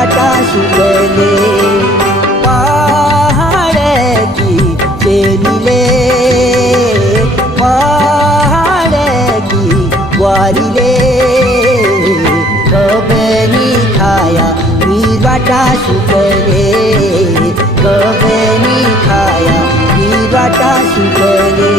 हिरवाटा सुकले पहाडे की चेलीले पहाडे की ग्वारीले कबेनी खाया हिरवाटा सुकले कबेनी खाया हिरवाटा सुकले